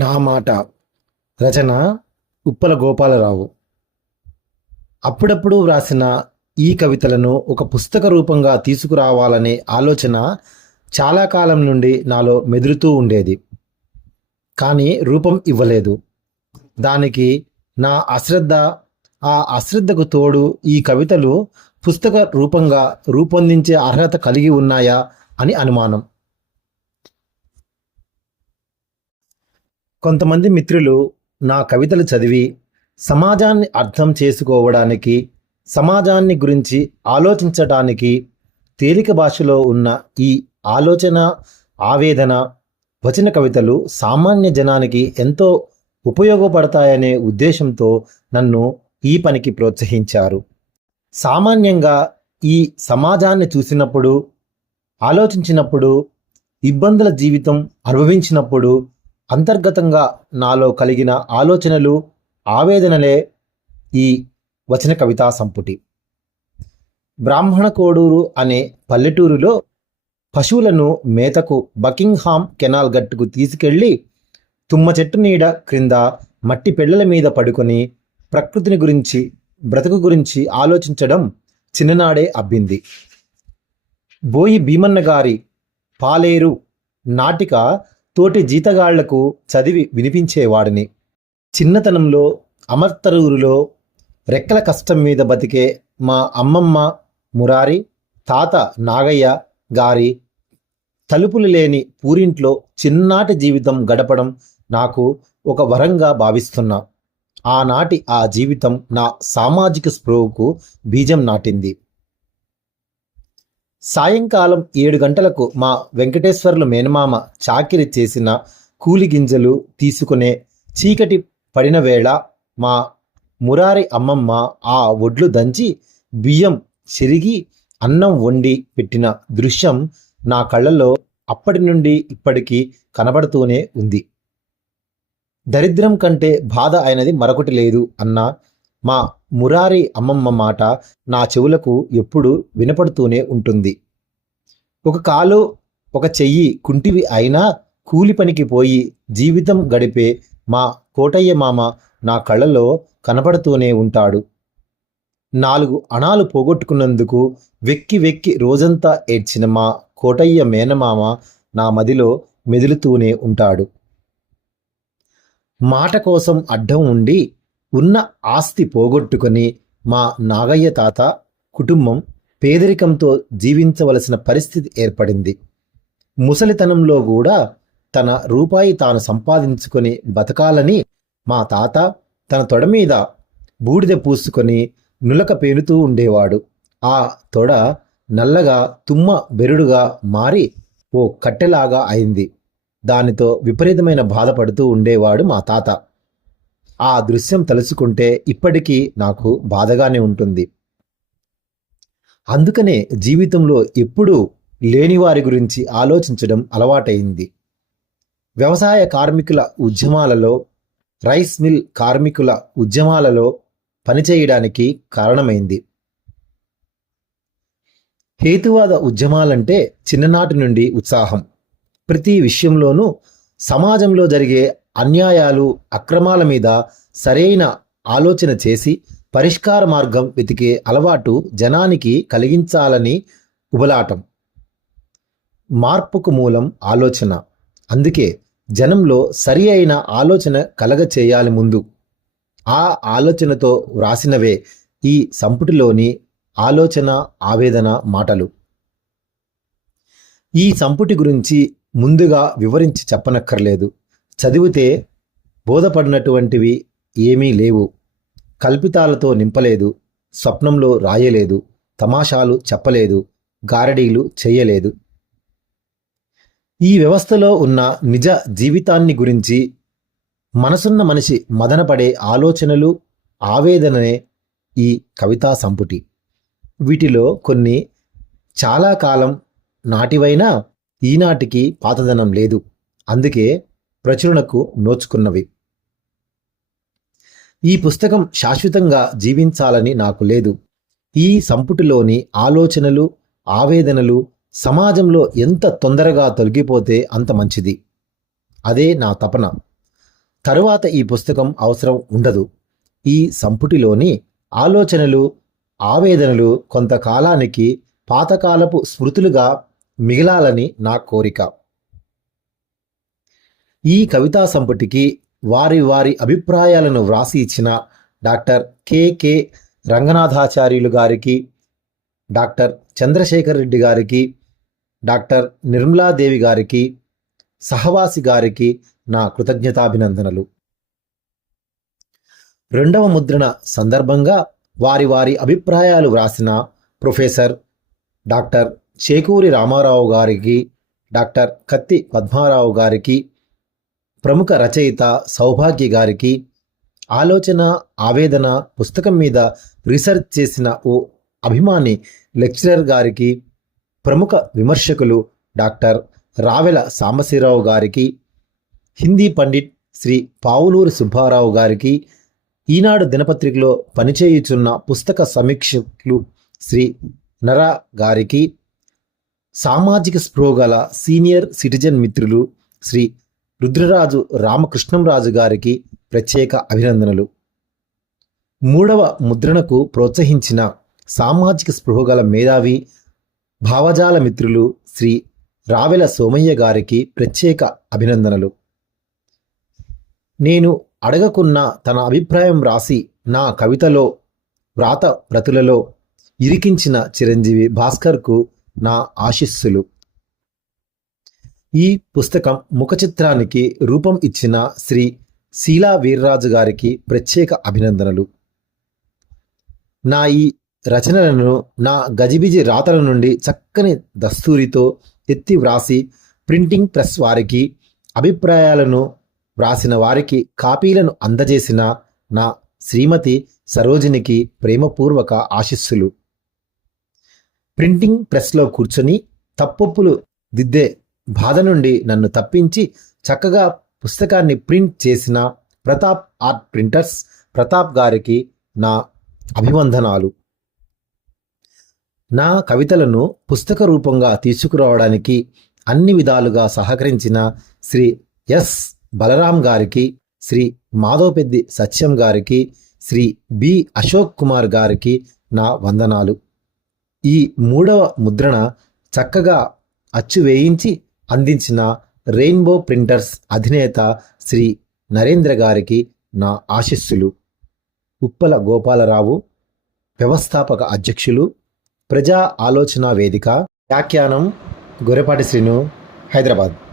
నా మాట రచన ఉప్పల గోపాలరావు. అప్పుడప్పుడు వ్రాసిన ఈ కవితలను ఒక పుస్తక రూపంగా తీసుకురావాలనే ఆలోచన చాలా కాలం నుండి నాలో మెదులుతూ ఉండేది. కానీ రూపం ఇవ్వలేదు. దానికి నా అశ్రద్ధ, ఆ అశ్రద్ధకు తోడు ఈ కవితలు పుస్తక రూపంగా రూపొందించే అర్హత కలిగి ఉన్నాయా అని అనుమానం. కొంతమంది మిత్రులు నా కవితలు చదివి సమాజాన్ని అర్థం చేసుకోవడానికి, సమాజాన్ని గురించి ఆలోచించటానికి తేలిక భాషలో ఉన్న ఈ ఆలోచన, ఆవేదన వచన కవితలు సామాన్య జనానికి ఎంతో ఉపయోగపడతాయనే ఉద్దేశంతో నన్ను ఈ పనికి ప్రోత్సహించారు. సామాన్యంగా ఈ సమాజాన్ని చూసినప్పుడు, ఆలోచించినప్పుడు, ఇబ్బందుల జీవితం అనుభవించినప్పుడు అంతర్గతంగా నాలో కలిగిన ఆలోచనలు, ఆవేదనలే ఈ వచన కవితా సంపుటి. బ్రాహ్మణ కోడూరు అనే పల్లెటూరులో పశువులను మేతకు బకింగ్హామ్ కెనాల్ గట్టుకు తీసుకెళ్లి తుమ్మ చెట్టు నీడ క్రింద మట్టి పెళ్లల మీద పడుకొని ప్రకృతిని గురించి, బ్రతుకు గురించి ఆలోచించడం చిన్ననాడే అబ్బింది. బోయి భీమన్న గారి పాలేరు నాటిక తోటి జీతగాళ్లకు చదివి వినిపించేవాడిని. చిన్నతనంలో అమర్తరూరులో రెక్కల కష్టం మీద బతికే మా అమ్మమ్మ మురారి, తాత నాగయ్య గారి తలుపులు లేని పూరింట్లో చిన్నాటి జీవితం గడపడం నాకు ఒక వరంగా భావిస్తున్నా. ఆనాటి ఆ జీవితం నా సామాజిక స్పృహకు బీజం నాటింది. సాయంకాలం 7 గంటలకు మా వెంకటేశ్వర్లు మేనమామ చాకిరి చేసిన కూలి గింజలు తీసుకునే చీకటి పడిన వేళ మా మురారి అమ్మమ్మ ఆ ఒడ్లు దంచి బియ్యం చెరిగి అన్నం వండి పెట్టిన దృశ్యం నా కళ్ళల్లో అప్పటి నుండి ఇప్పటికీ కనబడుతూనే ఉంది. దరిద్రం కంటే బాధ అయినది మరొకటి లేదు అన్న మా మురారి అమ్మమ్మ మాట నా చెవులకు ఎప్పుడూ వినపడుతూనే ఉంటుంది. ఒక కాలు, ఒక చెయ్యి కుంటివి అయినా కూలి పనికి పోయి జీవితం గడిపే మా కోటయ్య మామ నా కళ్ళలో కనపడుతూనే ఉంటాడు. 4 అణాలు పోగొట్టుకున్నందుకు వెక్కి వెక్కి రోజంతా ఏడ్చిన మా కోటయ్య మేనమామ నా మదిలో మెదులుతూనే ఉంటాడు. మాట కోసం అడ్డం ఉండి ఉన్న ఆస్తి పోగొట్టుకొని మా నాగయ్య తాత కుటుంబం పేదరికంతో జీవించవలసిన పరిస్థితి ఏర్పడింది. ముసలితనంలో కూడా తన రూపాయి తాను సంపాదించుకొని బతకాలని మా తాత తన తొడ మీద బూడిద పూసుకొని నులక పేలుతూ ఉండేవాడు. ఆ తొడ నల్లగా తుమ్మ బెరుడుగా మారి ఓ కట్టెలాగా అయింది. దానితో విపరీతమైన బాధపడుతూ ఉండేవాడు మా తాత. ఆ దృశ్యం తలుచుకుంటే ఇప్పటికీ నాకు బాధగానే ఉంటుంది. అందుకనే జీవితంలో ఎప్పుడూ లేని వారి గురించి ఆలోచించడం అలవాటైంది. వ్యవసాయ కార్మికుల ఉద్యమాలలో, రైస్ మిల్ కార్మికుల ఉద్యమాలలో పనిచేయడానికి కారణమైంది. హేతువాద ఉద్యమాలంటే చిన్ననాటి నుండి ఉత్సాహం. ప్రతి విషయంలోనూ సమాజంలో జరిగే అన్యాయాలు, అక్రమాల మీద సరైన ఆలోచన చేసి పరిష్కార మార్గం వెతికే అలవాటు జనానికి కలిగించాలని ఉబలాటం. మార్పుకు మూలం ఆలోచన. అందుకే జనంలో సరి అయిన ఆలోచన కలగచేయాలి ముందు. ఆ ఆలోచనతో వ్రాసినవే ఈ సంపుటిలోని ఆలోచన, ఆవేదన మాటలు. ఈ సంపుటి గురించి ముందుగా వివరించి చెప్పనక్కర్లేదు. చదివితే బోధపడినటువంటివి ఏమీ లేవు. కల్పితాలతో నింపలేదు, స్వప్నంలో రాయలేదు, తమాషాలు చెప్పలేదు, గారడీలు చేయలేదు. ఈ వ్యవస్థలో ఉన్న నిజ జీవితాన్ని గురించి మనసున్న మనిషి మదనపడే ఆలోచనలు, ఆవేదననే ఈ కవితా సంపుటి. వీటిలో కొన్ని చాలా కాలం నాటివైనా ఈనాటికి పాతదనం లేదు. అందుకే ప్రచురణకు నోచుకున్నవి. ఈ పుస్తకం శాశ్వతంగా జీవించాలని నాకు లేదు. ఈ సంపుటిలోని ఆలోచనలు, ఆవేదనలు సమాజంలో ఎంత తొందరగా తొలగిపోతే అంత మంచిది. అదే నా తపన. తరువాత ఈ పుస్తకం అవసరం ఉండదు. ఈ సంపుటిలోని ఆలోచనలు, ఆవేదనలు కొంతకాలానికి పాతకాలపు స్మృతులుగా మిగలాలని నా కోరిక. ఈ కవితా సంపుటికి వారి వారి అభిప్రాయాలను వ్రాసి ఇచ్చిన డాక్టర్ కె రంగనాథాచార్యులు గారికి, డాక్టర్ చంద్రశేఖర్ రెడ్డి గారికి, డాక్టర్ నిర్మలాదేవి గారికి, సహవాసి గారికి నా కృతజ్ఞతాభినందనలు. రెండవ ముద్రణ సందర్భంగా వారి వారి అభిప్రాయాలు వ్రాసిన ప్రొఫెసర్ డాక్టర్ చేకూరి రామారావు గారికి, డాక్టర్ కత్తి పద్మారావు గారికి, ప్రముఖ రచయిత సౌభాగ్య గారికి, ఆలోచన ఆవేదన పుస్తకం మీద రీసెర్చ్ చేసిన ఓ అభిమాని లెక్చరర్ గారికి, ప్రముఖ విమర్శకులు డాక్టర్ రావెల సాంబశివరావు గారికి, హిందీ పండిట్ శ్రీ పావులూరి సుబ్బారావు గారికి, ఈనాడు దినపత్రికలో పనిచేయుచున్న పుస్తక సమీక్షకులు శ్రీ నరా గారికి, సామాజిక స్పృహ గల సీనియర్ సిటిజన్ మిత్రులు శ్రీ రుద్రరాజు రామకృష్ణంరాజు గారికి ప్రత్యేక అభినందనలు. మూడవ ముద్రణకు ప్రోత్సహించిన సామాజిక స్పృహ గల మేధావి భావజాల మిత్రులు శ్రీ రావెల సోమయ్య గారికి ప్రత్యేక అభినందనలు. నేను అడగకున్న తన అభిప్రాయం రాసి నా కవితలో వ్రాత ప్రతులలో ఇరికించిన చిరంజీవి భాస్కర్కు నా ఆశీస్సులు. ఈ పుస్తకం ముఖ చిత్రానికి రూపం ఇచ్చిన శ్రీ శీలా వీర్రాజు గారికి ప్రత్యేక అభినందనలు. నా ఈ రచనలను నా గజిబిజి రాతల నుండి చక్కని దస్తూరితో ఎత్తి వ్రాసి ప్రింటింగ్ ప్రెస్ వారికి, అభిప్రాయాలను వ్రాసిన వారికి కాపీలను అందజేసిన నా శ్రీమతి సరోజినికి ప్రేమపూర్వక ఆశీస్సులు. ప్రింటింగ్ ప్రెస్లో కూర్చొని తప్పొప్పులు దిద్దే బాధ నుండి నన్ను తప్పించి చక్కగా పుస్తకాన్ని ప్రింట్ చేసిన ప్రతాప్ ఆర్ట్ ప్రింటర్స్ ప్రతాప్ గారికి నా అభివందనాలు. నా కవితలను పుస్తక రూపంగా తీసుకురావడానికి అన్ని విధాలుగా సహకరించిన శ్రీ ఎస్ బలరాం గారికి, శ్రీ మాధవపెద్ది సత్యం గారికి, శ్రీ బి అశోక్ కుమార్ గారికి నా వందనాలు. ఈ మూడవ ముద్రణ చక్కగా అచ్చు వేయించి అందించిన రెయిన్బో ప్రింటర్స్ అధినేత శ్రీ నరేంద్ర గారికి నా ఆశీస్సులు. ఉప్పల గోపాలరావు, వ్యవస్థాపక అధ్యక్షులు, ప్రజా ఆలోచన వేదిక, వ్యాఖ్యానం గొర్రెపాటి శ్రీను, హైదరాబాద్.